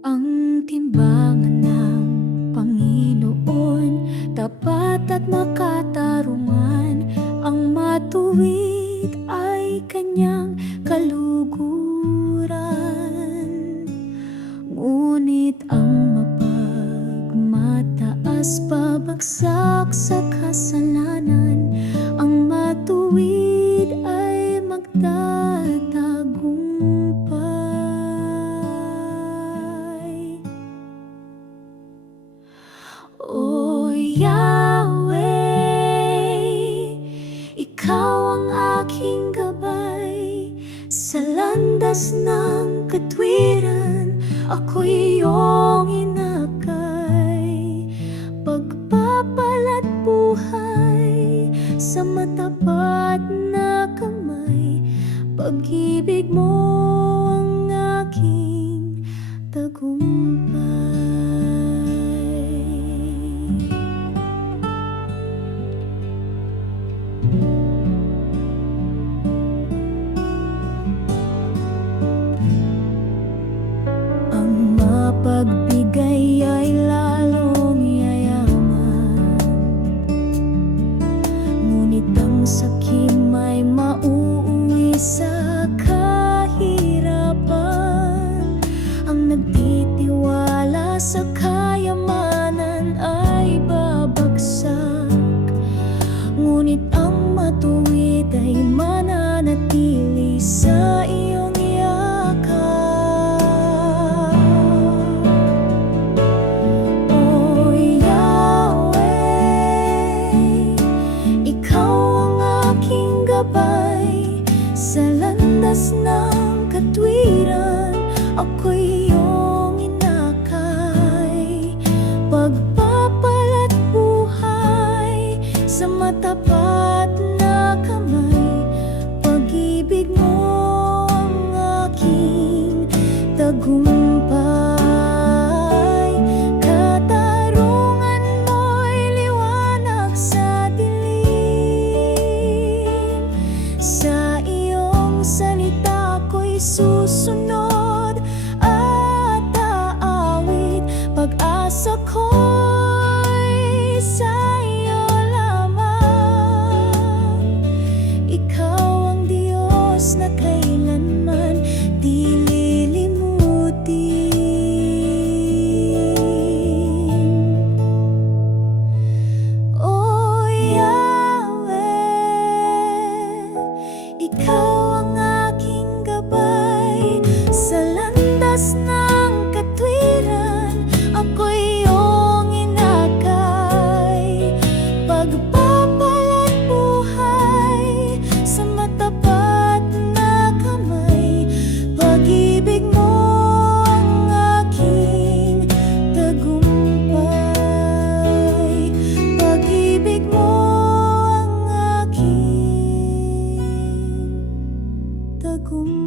Ang timbangan ng Panginoon Tapat at makas Bumagsak sa kasalanan. Ang matuwid ay magtatagumpay. O Yahweh Ikaw ang aking gabay. Sa landas ng katwiran Ako'y sa matapat na kamay Pag-ibig mo ang aking tagumpay. Ang mapag sakit may mauuwi sa kahirapan. Ang nagtitiwala sa kayamanan ay babagsak. Ngunit So because aku.